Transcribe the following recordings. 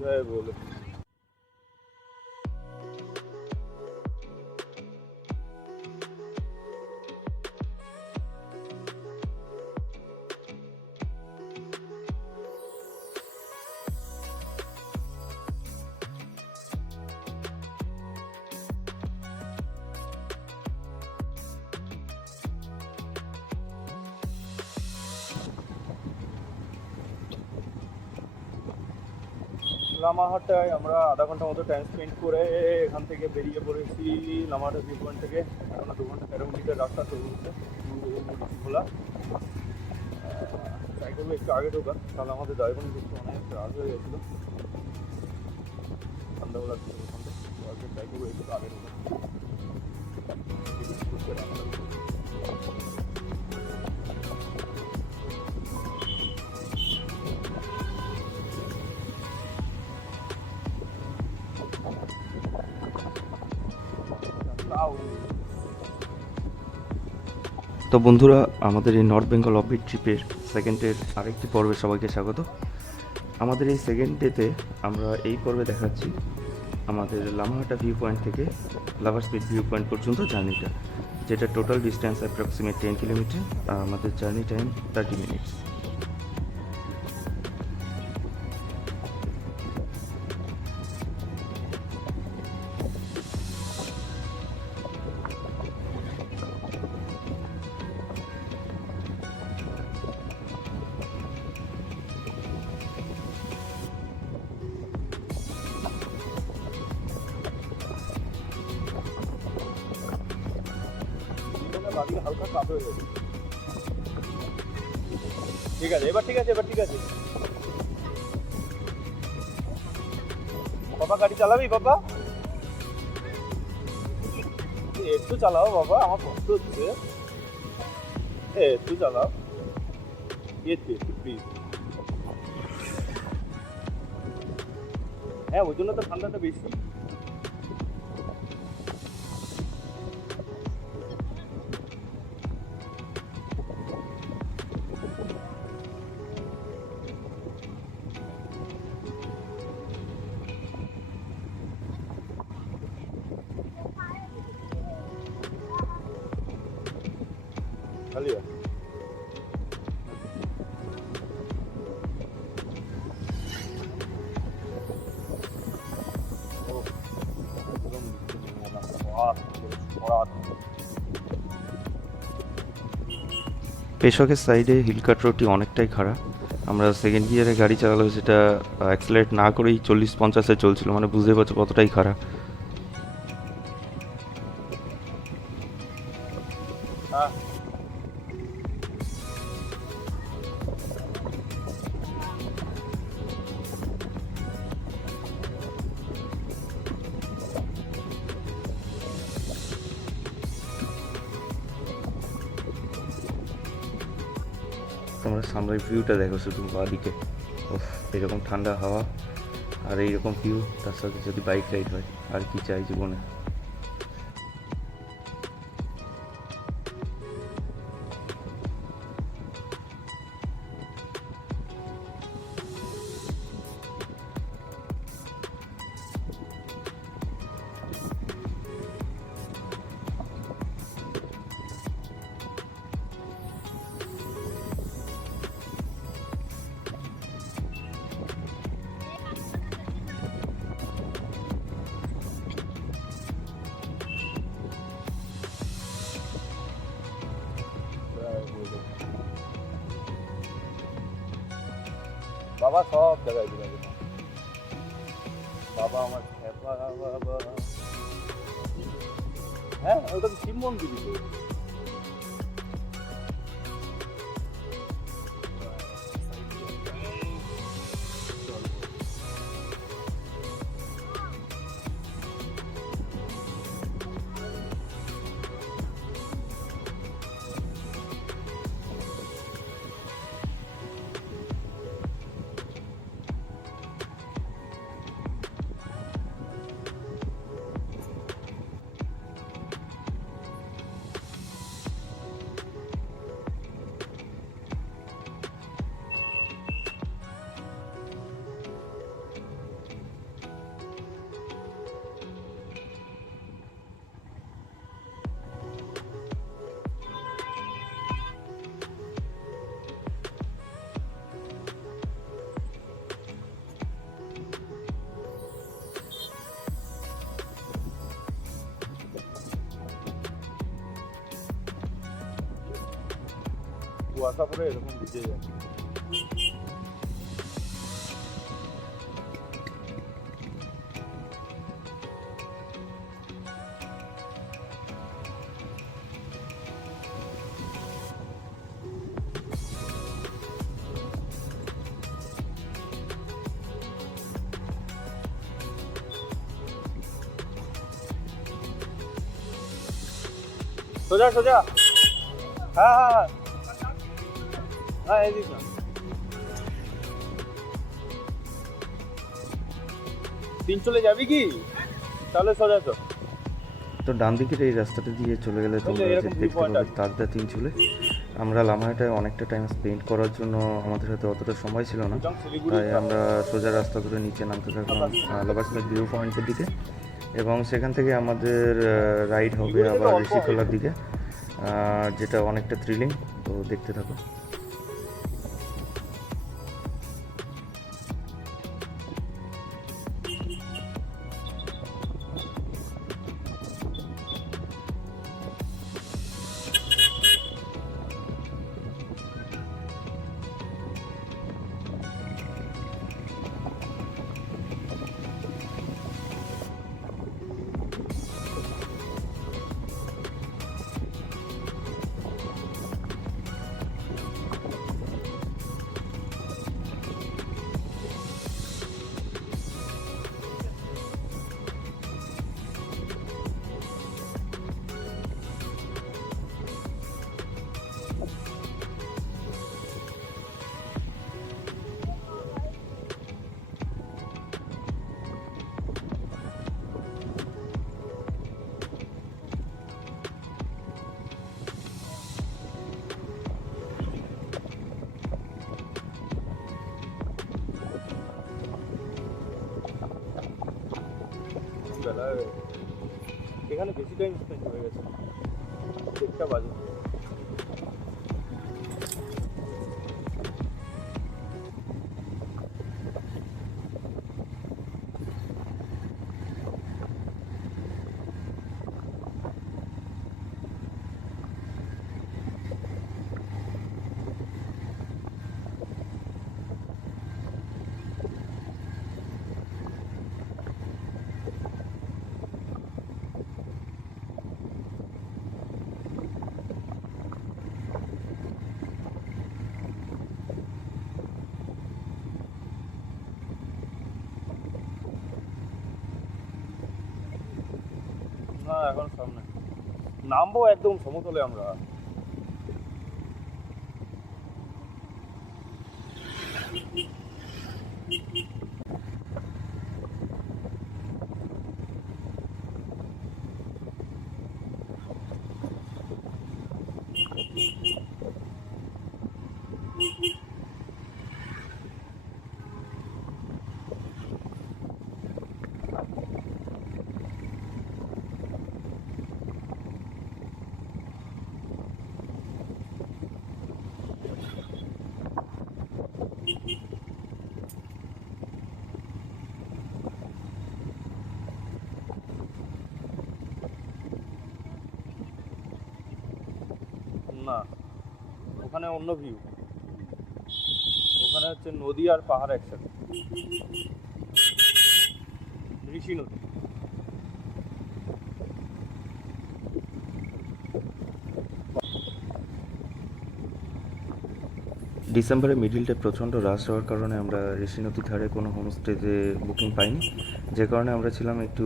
জয় বলে। লামাহাটায় আমরা আধা ঘন্টার মতো টাইম স্পেন্ড করে এখান থেকে বেরিয়ে পড়েছি লামাহাটা ভিউ পয়েন্ট থেকে। এখন 2 ঘন্টা 13 মিনিটের রাস্তা তৈরি হচ্ছে খোলা। ট্রাই করবো একটু আগে ঢোকার, তাহলে আমাদের ড্রাইভার দেখতে অনেক রাত হয়ে গেছিলো, ঠান্ডাও লাগছে ওখান থেকে। ট্রাই করবো একটু আগে ঢোকার। তো বন্ধুরা, আমাদের এই নর্থ বেঙ্গল অফবিট ট্রিপের সেকেন্ডের আরেকটি পর্বে সবাইকে স্বাগত। আমাদের এই সেকেন্ড ডেতে আমরা এই পর্বে দেখাচ্ছি আমাদের লামাহাটা ভিউ পয়েন্ট থেকে লাভার স্পিড ভিউ পয়েন্ট পর্যন্ত জার্নিটা, যেটা টোটাল ডিস্টেন্স অ্যাপ্রক্সিমেট 10 কিলোমিটার, আর আমাদের জার্নি টাইম 30 মিনিটস। হালকা কাপ হয়ে গেছে। ঠিক আছে, এবার ঠিক আছে, এবার ঠিক আছে। বাবা গাড়ি চালাবি? বাবা একটু চালাও বাবা, আমার কষ্ট হচ্ছে। একটু চালাও, একটু একটু প্লিজ। হ্যাঁ, ওই জন্য তো ঠান্ডাটা বেশি। খালি পেশকের সাইডে হিলকাট রোডটি অনেকটাই খারাপ। আমরা সেকেন্ড গিয়ারে গাড়ি চালালো, সেটা অ্যাক্সেলারেট না করেই 40-50-এ চলছিল, মানে বুঝতে পারছো কতটাই খারাপ। তোমরা সামনের ভিউটা দেখো শুধু বাদিকে, এরকম ঠান্ডা হাওয়া আর এইরকম ভিউ, তার সাথে যদি বাইক রাইড হয়, আর কি চাই জীবনে। বাবা সব জায়গায় ঘুরে গেছে। বাবা আমার বাবা, হ্যাঁ ওটা তো শিব মন্দির। কুয়াশা পরে এরকম ভিজে যায়। সোজা সোজা, হ্যাঁ হ্যাঁ হ্যাঁ হ্যাঁ এদিক না। তিন চলে যাবি কি? তাহলে সোজা চল। তো ডান দিকের এই রাস্তাটা দিয়ে চলে গেলে তোমরা এরকম দেখতে view point পাবে আছে। তাকদা তিন চুলে। আমরা লামাহাটায় অনেকটা টাইম স্পেন্ড করার জন্য আমাদের হাতে অতটা সময় ছিল না, শিলিগুড়ি তাই আমরা সোজা রাস্তা ধরে নিচে নামতে থাকলাম লাভার্স লেক ভিউ পয়েন্টের দিকে, এবং সেখান থেকে আমাদের রাইড হবে শিলিগুড়ি থেকে আবার অল্প ঋষিখোলার দিকে, যেটা অনেকটা থ্রিলিং। তো দেখতে থাকো। বেলা এখানে বেশি টাইম স্পেন্ড হয়ে গেছে, 1টা বাজে। না এখন সামনে নামবো একদম সমতলে আমরা। না ওখানে অন্য ভিউ, ওখানে হচ্ছে নদী আর পাহাড় একসাথে, ঋষি নদী। ডিসেম্বরের মিডিলটা প্রচণ্ড রাশ হওয়ার কারণে আমরা ঋষি নদীর ধারে কোনো হোমস্টেতে বুকিং পাইনি, যে কারণে আমরা ছিলাম একটু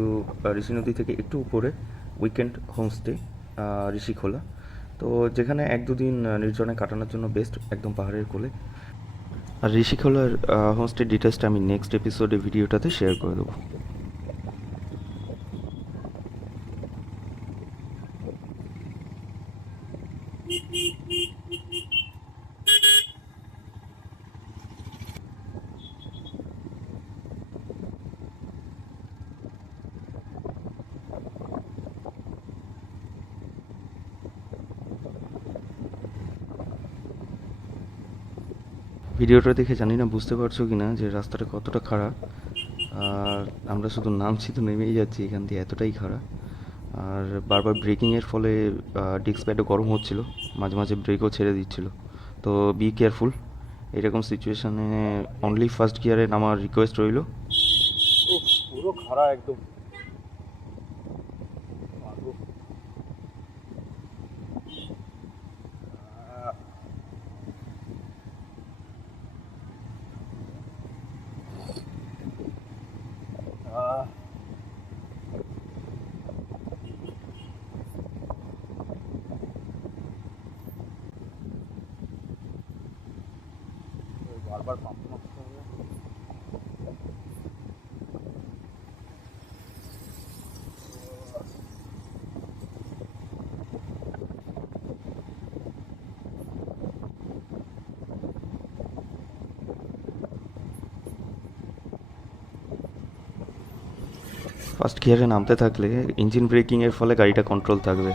ঋষি নদী থেকে একটু উপরে উইকেন্ড হোমস্টে ঋষিখোলা। তো যেখানে 1-2 দিন নির্জনে কাটানোর জন্য বেস্ট, একদম পাহাড়ের কোলে। আর ঋষিখোলার হোমস্টে ডিটেলসটা আমি নেক্সট এপিসোডে ভিডিওটাতে শেয়ার করে দেবো। ভিডিওটা দেখে জানি না বুঝতে পারছো কি না যে রাস্তাটা কতটা খারাপ, আর আমরা শুধু নামছি তো নেমেই যাচ্ছি এখান দিয়ে, এতটাই খারাপ। আর বারবার ব্রেকিংয়ের ফলে ডিস্ক প্যাডও গরম হচ্ছিল, মাঝে মাঝে ব্রেকও ছেড়ে দিচ্ছিল। তো বি কেয়ারফুল। এরকম সিচুয়েশানে অনলি ফার্স্ট গিয়ারে নামার রিকোয়েস্ট রইল। পুরো খাড়া একদম। মাগো। আহ, বারবার পাম্প মারতে হবে। ফার্স্ট গিয়ারে নামতে থাকলে ইঞ্জিন ব্রেকিংয়ের ফলে গাড়িটা কন্ট্রোল থাকবে।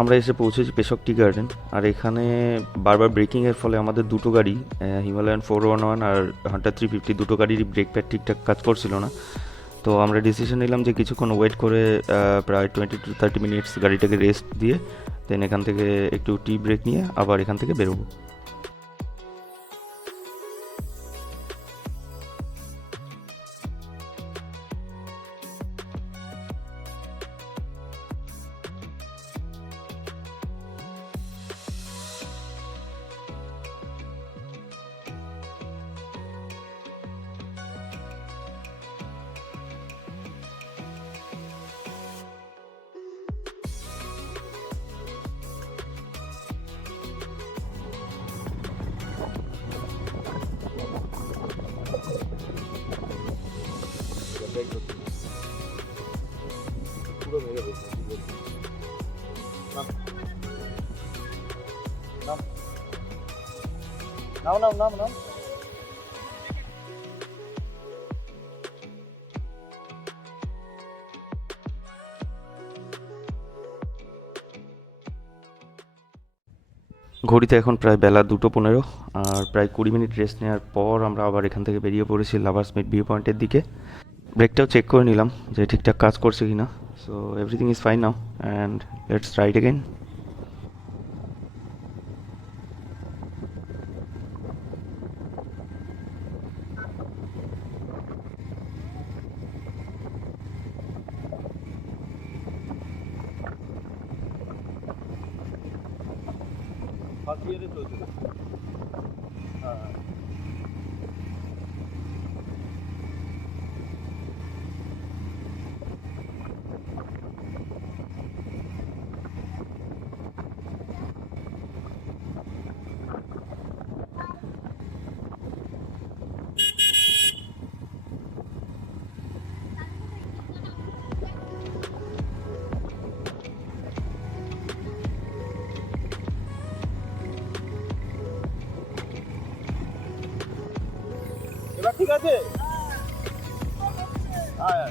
আমরা এসে পৌঁছেছি পেশক টি গার্ডেন। আর এখানে বারবার ব্রেকিংয়ের ফলে আমাদের দুটো গাড়ি, হিমালয়ান 411 আর হান্টার 350, দুটো গাড়িরই ব্রেক প্যাড ঠিকঠাক কাজ করছিল না। তো আমরা ডিসিশন নিলাম যে কিছুক্ষণ ওয়েট করে প্রায় 20 to 30 মিনিটস গাড়িটাকে রেস্ট দিয়ে দেন এখান থেকে একটু টি ব্রেক নিয়ে আবার এখান থেকে বেরোবো। পুরো ভেঙে বলছে। নাম নাম নাম নাম। ঘড়িতে এখন প্রায় বেলা 2:15, আর প্রায় 20 মিনিট রেস্ট নেওয়ার পর আমরা আবার এখান থেকে বেরিয়ে পড়েছি লাভার্স মিট ভিউ পয়েন্টের দিকে। ব্রেকটাও চেক করে নিলাম যে ঠিকঠাক কাজ করছে কি না। So everything is fine now and let's ride again. First গিয়ারে চলছে। হ্যাঁ এবার ঠিক আছে। হ্যাঁ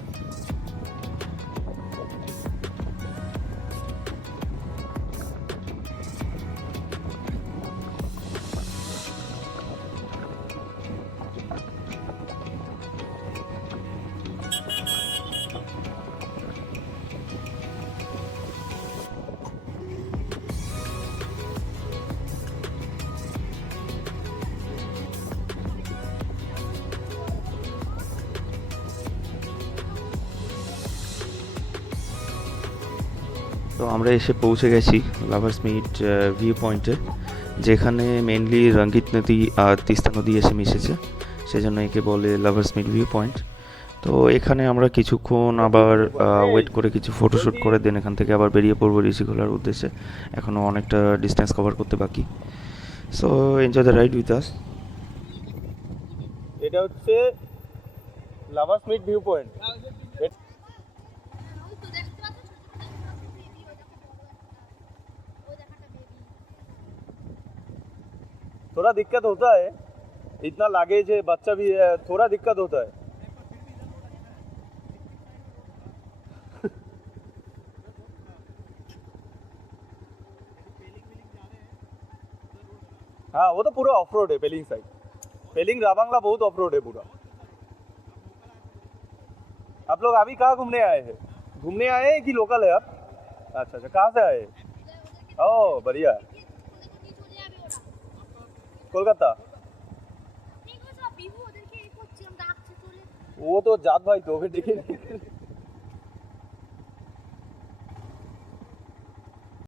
তো আমরা এসে পৌঁছে গেছি লাভার্স মিট ভিউ পয়েন্টে, যেখানে মেনলি রঙ্গিত নদী আর তিস্তা নদী এসে মিশেছে, সেজন্য একে বলে লাভার্স মিট ভিউ পয়েন্ট। তো এখানে আমরা কিছুক্ষণ আবার ওয়েট করে কিছু ফটোশ্যুট করে দেন এখান থেকে আবার বেরিয়ে পড়বো ঋষিখোলার উদ্দেশ্যে। এখনও অনেকটা ডিস্টেন্স কভার করতে বাকি। So enjoy the ride with us. এটা হচ্ছে লাভার্স মিট ভিউ পয়েন্ট। थोड़ा दिक्कत होता है, इतना लगेज है, बच्चा भी है, थोड़ा दिक्कत होता है। हाँ वो तो पूरा ऑफ रोड है, पेलिंग साइड, पेलिंग राबांगला बहुत ऑफ रोड है पूरा। आप लोग अभी कहाँ घूमने आए हैं? घूमने आए हैं कि लोकल है आप? अच्छा अच्छा, कहाँ से आए हैं? ओह बढ़िया, কলকাতা। वो तो जात भाई तो फिर देखिए